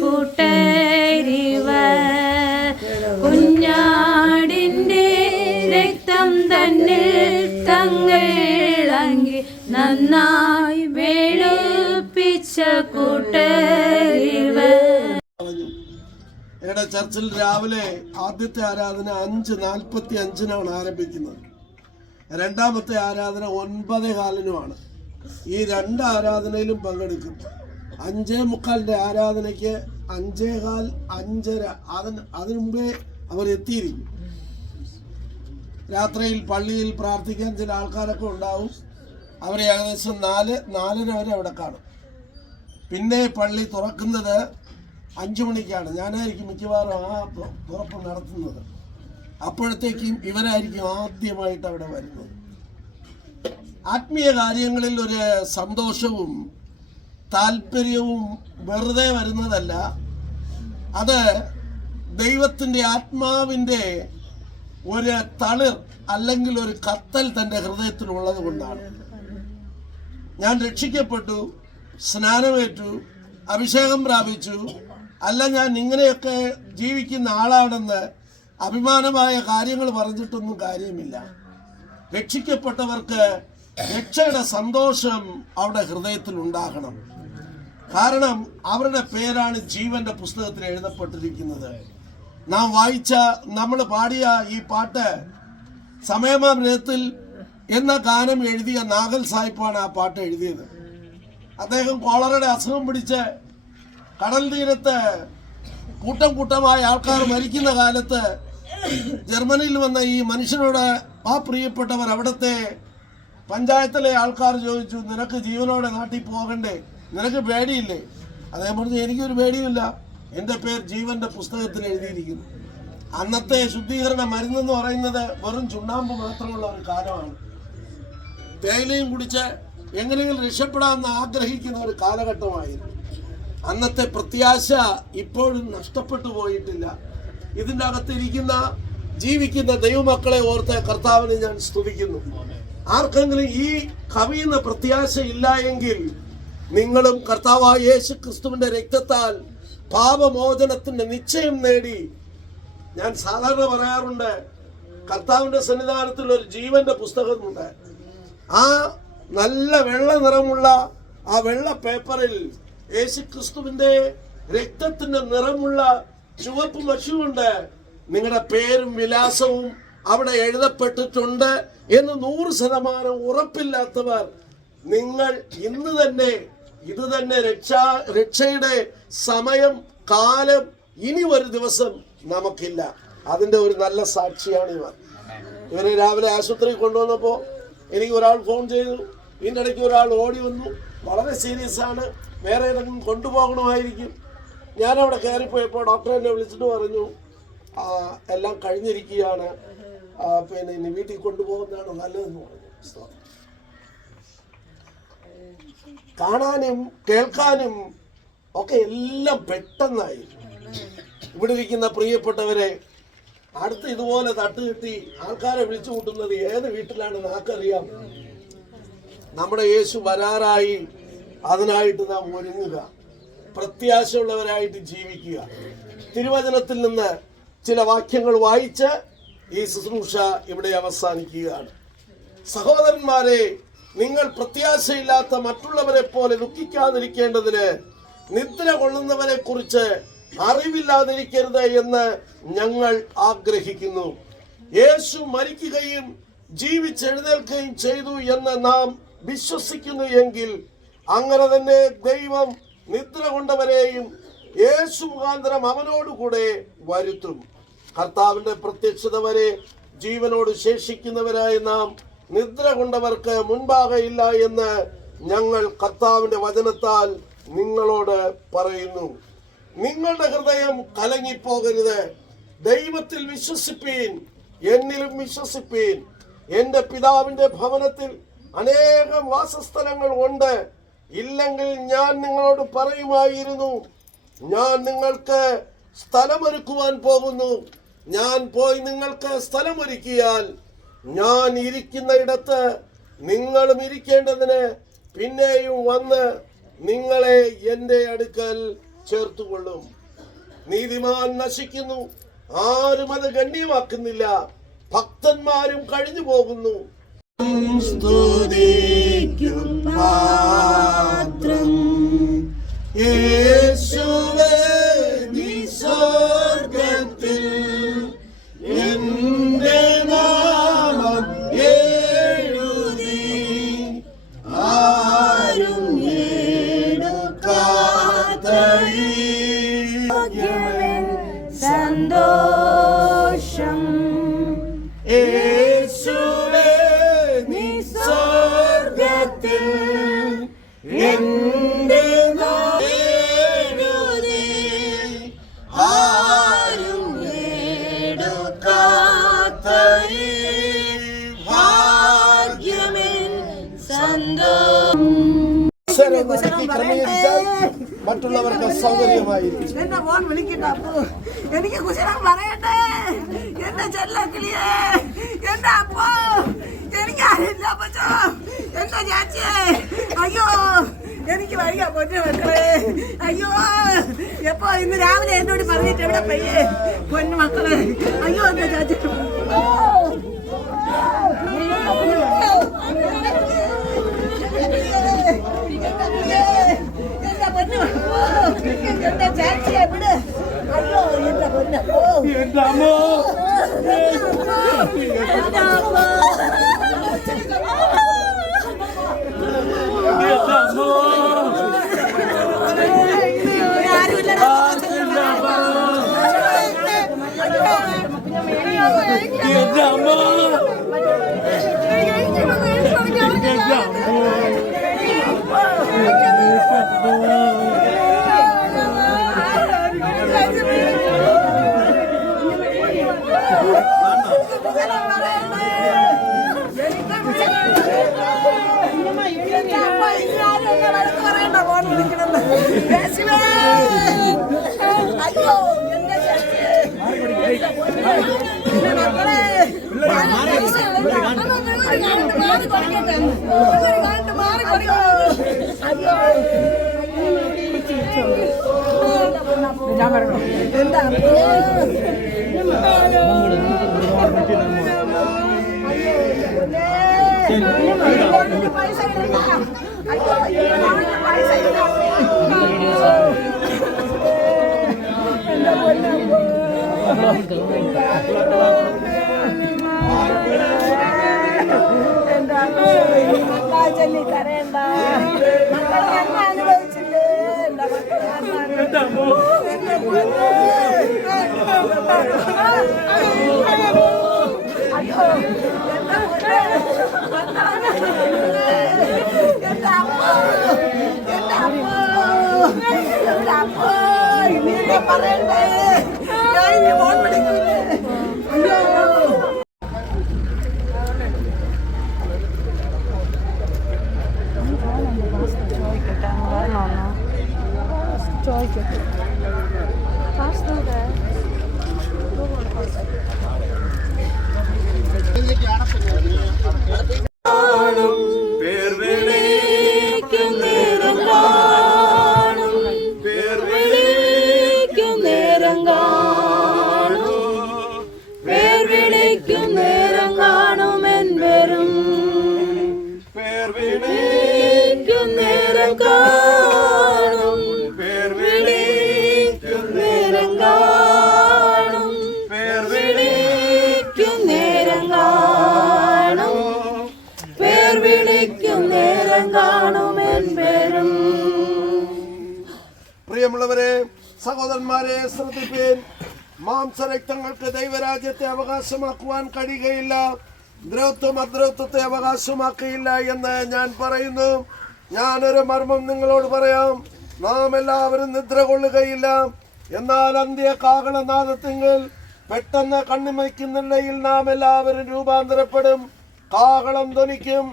കൂട്ടരിവർ കുഞ്ഞാടിൻ്റെ രക്തം തന്നെ തങ്ങളങ്ങി നന്നായി വെളുപ്പിച്ച കൂട്ടരിവർ. ഞങ്ങളുടെ ചർച്ചിൽ രാവിലെ ആദ്യത്തെ ആരാധന 5:45 ആരംഭിക്കുന്നത്. രണ്ടാമത്തെ ആരാധന 9:15 ഈ രണ്ട് ആരാധനയിലും പങ്കെടുക്കും. 5:45 ആരാധനയ്ക്ക് 5:15, 5:30 അതിനു മുമ്പേ അവർ എത്തിയിരിക്കും. രാത്രിയിൽ പള്ളിയിൽ പ്രാർത്ഥിക്കാൻ ചില ആൾക്കാരൊക്കെ ഉണ്ടാവും. അവരെ ഏകദേശം 4:30 വരെ അവിടെ കാണും. പിന്നെ പള്ളി തുറക്കുന്നത് 5 മണിക്കാണ്. ഞാനായിരിക്കും മിക്കവാറും ആ തുറപ്പ് നടത്തുന്നത്. അപ്പോഴത്തേക്കും ഇവരായിരിക്കും ആദ്യമായിട്ട് അവിടെ വരുന്നത്. ആത്മീയ കാര്യങ്ങളിൽ ഒരു സന്തോഷവും താല്പര്യവും വെറുതെ വരുന്നതല്ല, അത് ദൈവത്തിൻ്റെ ആത്മാവിൻ്റെ ഒരു തളിർ അല്ലെങ്കിൽ ഒരു കത്തൽ തൻ്റെ ഹൃദയത്തിലുള്ളത് കൊണ്ടാണ്. ഞാൻ രക്ഷിക്കപ്പെട്ടു, സ്നാനമേറ്റു, അഭിഷേകം പ്രാപിച്ചു, അല്ല ഞാൻ ഇങ്ങനെയൊക്കെ ജീവിക്കുന്ന ആളാണെന്ന് അഭിമാനമായ കാര്യങ്ങൾ പറഞ്ഞിട്ടൊന്നും കാര്യമില്ല. രക്ഷിക്കപ്പെട്ടവർക്ക് രക്ഷയുടെ സന്തോഷം അവിടെ ഹൃദയത്തിൽ ഉണ്ടാകണം. കാരണം അവരുടെ പേരാണ് ജീവന്റെ പുസ്തകത്തിൽ എഴുതപ്പെട്ടിരിക്കുന്നത്. നാം വായിച്ച, നമ്മൾ പാടിയ ഈ പാട്ട് സമയമാമൃതത്തിൽ എന്ന ഗാനം എഴുതിയ നാഗൽ സാഹിബാണ് ആ പാട്ട് എഴുതിയത്. അദ്ദേഹം കോളറയുടെ അസുഖം പിടിച്ച് കടൽ തീരത്ത് കൂട്ടമായ ആൾക്കാർ മരിക്കുന്ന കാലത്ത് ജർമ്മനിയിൽ വന്ന ഈ മനുഷ്യനോട് ആ പ്രിയപ്പെട്ടവർ അവിടുത്തെ പഞ്ചായത്തിലെ ആൾക്കാർ ചോദിച്ചു, നിനക്ക് ജീവനോടെ നാട്ടിൽ പോകണ്ടേ, നിനക്ക് പേടിയില്ലേ? അദ്ദേഹം പറഞ്ഞു, എനിക്കൊരു പേടിയില്ല, എൻ്റെ പേര് ജീവന്റെ പുസ്തകത്തിൽ എഴുതിയിരിക്കുന്നു. അന്നത്തെ ശുദ്ധീകരണ മരുന്നെന്ന് പറയുന്നത് വെറും ചുണ്ണാമ്പ് മാത്രമുള്ള ഒരു കാലമാണ്. തേയിലയും കുടിച്ച് എങ്ങനെയെങ്കിലും രക്ഷപ്പെടാമെന്ന് ആഗ്രഹിക്കുന്ന ഒരു കാലഘട്ടമായിരുന്നു. അന്നത്തെ പ്രത്യാശ ഇപ്പോഴും നഷ്ടപ്പെട്ടു പോയിട്ടില്ല. ഇതിൻ്റെ അകത്തിരിക്കുന്ന ജീവിക്കുന്ന ദൈവമക്കളെ ഓർത്ത് കർത്താവിനെ ഞാൻ സ്തുതിക്കുന്നു. ആർക്കെങ്കിലും ഈ കവിയുന്ന പ്രത്യാശ ഇല്ല എങ്കിൽ നിങ്ങളും കർത്താവായ യേശു ക്രിസ്തുവിന്റെ രക്തത്താൽ പാപമോചനത്തിന്റെ നിശ്ചയം നേടി. ഞാൻ സാധാരണ പറയാറുണ്ട്, കർത്താവിന്റെ സന്നിധാനത്തിൽ ഒരു ജീവന്റെ പുസ്തകമുണ്ട്. ആ നല്ല വെള്ള നിറമുള്ള ആ വെള്ള പേപ്പറിൽ യേശു ക്രിസ്തുവിന്റെ രക്തത്തിന്റെ നിറമുള്ള ചുവപ്പ് മഷിയുണ്ട്. നിങ്ങളുടെ പേരും വിലാസവും അവിടെ എഴുതപ്പെട്ടിട്ടുണ്ട് എന്ന് 100% ഉറപ്പില്ലാത്തവർ, നിങ്ങൾ ഇന്ന് തന്നെ ഇത് തന്നെ രക്ഷയുടെ സമയം കാലം ഇനി ഒരു ദിവസം നമുക്കില്ല. അതിന്റെ ഒരു നല്ല സാക്ഷിയാണ് ഇവർ. ഇവരെ രാവിലെ ആശുപത്രിയിൽ കൊണ്ടുവന്നപ്പോൾ എനിക്ക് ഒരാൾ ഫോൺ ചെയ്തു. ഇതിൻ്റെ ഇടയ്ക്ക് ഒരാൾ ഓടി വന്നു, വളരെ സീരിയസ് ആണ്, വേറെ ഏതെങ്കിലും കൊണ്ടുപോകണമായിരിക്കും. ഞാനവിടെ കയറിപ്പോയപ്പോൾ ഡോക്ടർ എന്നെ വിളിച്ചിട്ട് പറഞ്ഞു, എല്ലാം കഴിഞ്ഞിരിക്കുകയാണ്, പിന്നെ ഇനി വീട്ടിൽ കൊണ്ടുപോകുന്നതാണ് നല്ലതെന്ന് പറഞ്ഞു. കാണാനും കേൾക്കാനും ഒക്കെ എല്ലാം പെട്ടെന്നായി. ഇവിടെ ഇരിക്കുന്ന പ്രിയപ്പെട്ടവരെ, അടുത്ത് ഇതുപോലെ തട്ടുകിട്ടി ആൾക്കാരെ വിളിച്ചു കൂട്ടുന്നത് ഏത് വീട്ടിലാണെന്ന് ആർക്കറിയാം. നമ്മുടെ യേശു വരാറായി. അതിനായിട്ട് നാം ഒരുങ്ങുക, പ്രത്യാശയുള്ളവരായിട്ട് ജീവിക്കുക. തിരുവചനത്തിൽ നിന്ന് ചില വാക്യങ്ങൾ വായിച്ച് ഈ ശുശ്രൂഷ ഇവിടെ അവസാനിക്കുകയാണ്. സഹോദരന്മാരെ, നിങ്ങൾ പ്രത്യാശയില്ലാത്ത മറ്റുള്ളവരെ പോലെ ദുഃഖിക്കാതിരിക്കേണ്ടതിന് നിദ്ര കൊള്ളുന്നവരെ കുറിച്ച് അറിവില്ലാതിരിക്കരുത് എന്ന് ഞങ്ങൾ ആഗ്രഹിക്കുന്നു. യേശു മരിക്കുകയും ജീവിച്ചെഴുന്നേൽക്കുകയും ചെയ്തു എന്ന് നാം വിശ്വസിക്കുന്നു എങ്കിൽ അങ്ങനെ തന്നെ ദൈവം നിദ്ര കൊണ്ടവരെയും യേശു മുഖാന്തരം അവനോടുകൂടെ വരുത്തും. കർത്താവിന്റെ പ്രത്യക്ഷത വരെ ജീവനോട് ശേഷിക്കുന്നവരായി നാം നിദ്ര കൊണ്ടവർക്ക് മുൻപാകെ ഇല്ല എന്ന് ഞങ്ങൾ കർത്താവിന്റെ വചനത്താൽ നിങ്ങളോട് പറയുന്നു. നിങ്ങളുടെ ഹൃദയം കലങ്ങിപ്പോകരുത്. ദൈവത്തിൽ വിശ്വസിപ്പീൻ, എന്നിലും വിശ്വസിപ്പീൻ. എന്റെ പിതാവിന്റെ ഭവനത്തിൽ അനേകം വാസസ്ഥലങ്ങൾ ഉണ്ട്. ഇല്ലെങ്കിൽ ഞാൻ നിങ്ങളോട് പറയുമായിരുന്നു. ഞാൻ നിങ്ങൾക്ക് സ്ഥലമൊരുക്കുവാൻ പോകുന്നു. ഞാൻ പോയി നിങ്ങൾക്ക് സ്ഥലമൊരുക്കിയാൽ ഞാൻ ഇരിക്കുന്ന ഇടത്ത് നിങ്ങളും ഇരിക്കേണ്ടതിന് പിന്നെയും വന്ന് നിങ്ങളെ എൻ്റെ അടുക്കൽ ചേർത്തുകൊള്ളും. നീതിമാൻ നശിക്കുന്നു, ആരും അത് ഗണ്യമാക്കുന്നില്ല. ഭക്തന്മാരും കഴിഞ്ഞു പോകുന്നു. സ്തുതിക്കും പാത്രം യേശുവേ, നീ സ്വർഗ്ഗത്തിൽ എന്റെ നാമം എഴുതി ആരും എടുക്കാത്ത സന്തോഷം. യേശുവേ, നീ സ്വർഗ്ഗത്തിൽ എന്റെ നാമം എഴുതി ആരും എടുക്കാത്ത ഭാഗ്യമെൻ സന്തോഷം. മറ്റുള്ളവർക്ക് സൗകര്യമായിരിക്കും. എന്റെ ഫോൺ വിളിക്കണ്ട അപ്പു, എനിക്ക് കുശലം പറയട്ടെ. എന്റെ ചെല്ലക്കിളിയെ, എന്റെ അപ്പോ, എനിക്ക് ആരില്ല അപ്പച്ചോ, എന്റെ ചാച്ചിയെ. അയ്യോ, എനിക്ക് വയ്യ പൊന്നു മക്കളെ. അയ്യോ, എപ്പോ ഇന്ന് രാവിലെ എന്നോട് പറഞ്ഞിട്ട് എവിടെ പയ്യേ പൊന്നു മക്കളെ. അയ്യോ, എന്റെ ചാച്ചി. എന്റെ ചാച്ചിയെ വിട്. അയ്യോ, എന്റെ പൊന്നപ്പോ, എന്റെ അമ്മോ, അയ്യോ, എന്റെ ചൊല്ലി തരേണ്ട മക്കളെ എന്നെ അനുഭവിച്ചില്ലേ. എന്റെ അപ്പോ ഇങ്ങനെ പറയണ്ടേ. ഞാൻ ഫോൺ വിളിക്കൂലേ. അയ്യോ, ചോദിക്കട്ടെ. പ്രിയമുള്ളവരെ, സഹോദരന്മാരെ, ശ്രദ്ധിപ്പീൻ. മാംസരക്തങ്ങൾക്ക് ദൈവരാജ്യത്തെ അവകാശമാക്കുവാൻ കഴിയുകയില്ല. ദ്രവത്വം അദ്രവത്വത്തെ അവകാശമാക്കുകയില്ല എന്ന് ഞാൻ പറയുന്നു. ഞാനൊരു മർമ്മം നിങ്ങളോട് പറയാം. നാം എല്ലാവരും നിദ്ര കൊള്ളുകയില്ല. എന്നാൽ അന്ത്യ കാഹളനാദത്തിങ്കിൽ പെട്ടെന്ന് കണ്ണിമയ്ക്കുന്നിടയിൽ നാം എല്ലാവരും രൂപാന്തരപ്പെടും. കാഹളം ധ്വനിക്കും.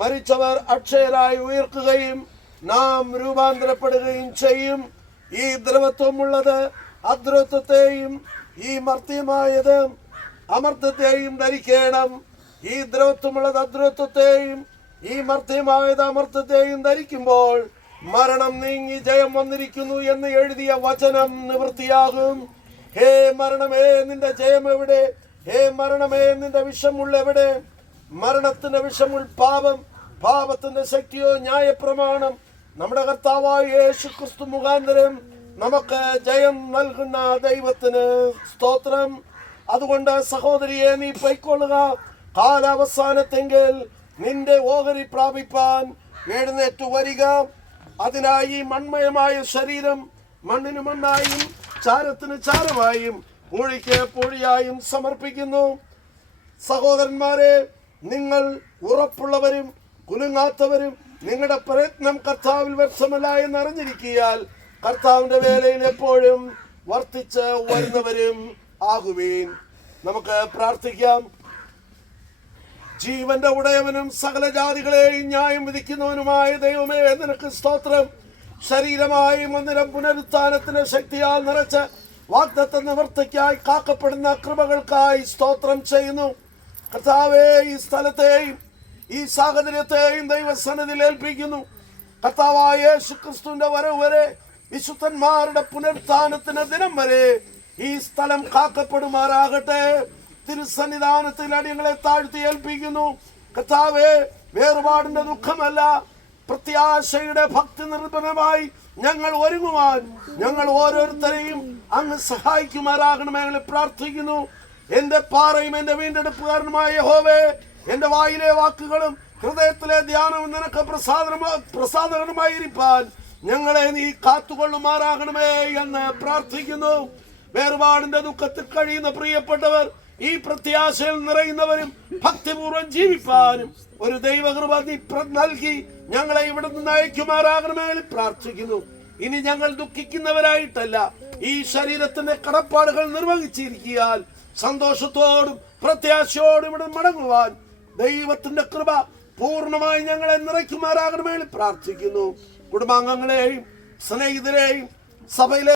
മരിച്ചവർ അക്ഷയരായി ഉയർക്കുകയും നാം രൂപാന്തരപ്പെടുകയും ചെയ്യും. ഈ ദ്രവത്വമുള്ളത് അദ്രവത്വത്തെയും ഈ മർത്യമായത് അമർത്യത്തെയും ധരിക്കണം. ഈ ദ്രവത്വമുള്ളത് അദ്രവത്വത്തെയും ഈ മർത്യമായത് അമർത്യത്തെയും ധരിക്കുമ്പോൾ മരണം നീങ്ങി ജയം വന്നിരിക്കുന്നു എന്ന് എഴുതിയ വചനം നിവൃത്തിയാകും. ഹേ മരണമേ, നിന്റെ ജയം എവിടെ? ഹേ മരണമേ, നിന്റെ വിഷമുള്ള എവിടെ? മരണത്തിന്റെ വിഷമുൾ പാപം, പാപത്തിന്റെ ശക്തിയോ ന്യായപ്രമാണം. നമ്മുടെ കർത്താവായ യേശു ക്രിസ്തു മുഖാന്തരം നമുക്ക് ജയം നൽകുന്ന ദൈവത്തിന് സ്തോത്രം. അതുകൊണ്ട് സഹോദരിയെ, നീ പൊയ്ക്കൊള്ളുക. കാലാവസാനത്തെങ്കിൽ നിന്റെ ഓഹരി പ്രാപിപ്പാൻ എഴുന്നേറ്റു വരിക. അതിനായി മൺമയമായ ശരീരം മണ്ണിന് മണ്ണായും ചാരത്തിന് ചാരമായും പൂഴിക്ക് പൂഴിയായും സമർപ്പിക്കുന്നു. സഹോദരന്മാരെ, നിങ്ങൾ ഉറപ്പുള്ളവരും കുലുങ്ങാത്തവരും നിങ്ങളുടെ പ്രയത്നം കർത്താവിൽ വ്യർത്ഥമല്ല എന്നറിഞ്ഞിരിക്കിയാൽ കർത്താവിന്റെ വേലയിൽ എപ്പോഴും വർത്തിച്ച് വരുന്നവരും ആകുവീൻ. നമുക്ക് പ്രാർത്ഥിക്കാം. ജീവന്റെ ഉടയവനും സകല ജാതികളെയും ന്യായം വിധിക്കുന്നവനുമായ ദൈവമേ, നിനക്ക് സ്തോത്രം. ശരീരമായി മന്ദിരം പുനരുത്ഥാനത്തിന്റെ ശക്തിയാൽ നിറച്ച് വാഗ്ദത്ത നിവൃത്തിക്കായി കാക്കപ്പെടുന്ന കൃപകൾക്കായി സ്തോത്രം ചെയ്യുന്നു. കർത്താവേ, ഈ സ്ഥലത്തെയും ഈ സാഹചര്യത്തെയും ദൈവസന്നിധിയിൽ ഏൽപ്പിക്കുന്നു. കർത്താവായ യേശുക്രിസ്തുവിന്റെ വരവ് വരെ, വിശുദ്ധന്മാരുടെ പുനരുത്ഥാനത്തിന് ദിനം വരെ ഈ സ്ഥലം കാക്കപ്പെടുമാറാകട്ടെ. തിരുസന്നിധാനത്തിൽ അടിയങ്ങളെ താഴ്ത്തി ഏൽപ്പിക്കുന്നു. കർത്താവേ, വേറുപാടിന്റെ ദുഃഖമല്ല, പ്രത്യാശയുടെ ഭക്തി നിർഭരമായി ഞങ്ങൾ ഒരുങ്ങുവാൻ ഞങ്ങൾ ഓരോരുത്തരെയും അങ്ങ് സഹായിക്കുമാറാകണമെന്ന് പ്രാർത്ഥിക്കുന്നു. എന്റെ പാറയും എന്റെ വീണ്ടെടുപ്പുകാരനുമായ യഹോവേ, എന്റെ വായിലെ വാക്കുകളും ഹൃദയത്തിലെ ധ്യാനവും നിനക്ക് പ്രസാദകരമായിരിക്കാൻ ഞങ്ങളെ നീ കാത്തുകൊള്ളുമാറാകണമേ എന്ന് പ്രാർത്ഥിക്കുന്നു. വേർപാടിന്റെ ദുഃഖത്തിൽ കഴിയുന്ന പ്രിയപ്പെട്ടവർ, ഈ പ്രത്യാശയിൽ നിറയുന്നവരും ഭക്തിപൂർവ്വം ജീവിപ്പാനും ഒരു ദൈവകൃപ നൽകി ഞങ്ങളെ ഇവിടെ നിന്ന് അയക്കുമാറാകണമെന്ന് പ്രാർത്ഥിക്കുന്നു. ഇനി ഞങ്ങൾ ദുഃഖിക്കുന്നവരായിട്ടല്ല, ഈ ശരീരത്തിന്റെ കടപ്പാടുകൾ നിർവഹിച്ചിരിക്കാൻ സന്തോഷത്തോടും പ്രത്യാശയോടും ഇവിടെ മടങ്ങുവാൻ ദൈവത്തിന്റെ കൃപ പൂർണ്ണമായി ഞങ്ങളെ നിറയ്ക്കുമാറാകണമെന്ന് പ്രാർത്ഥിക്കുന്നു. കുടുംബാംഗങ്ങളെയും സ്നേഹിതരെയും സഭയിലെ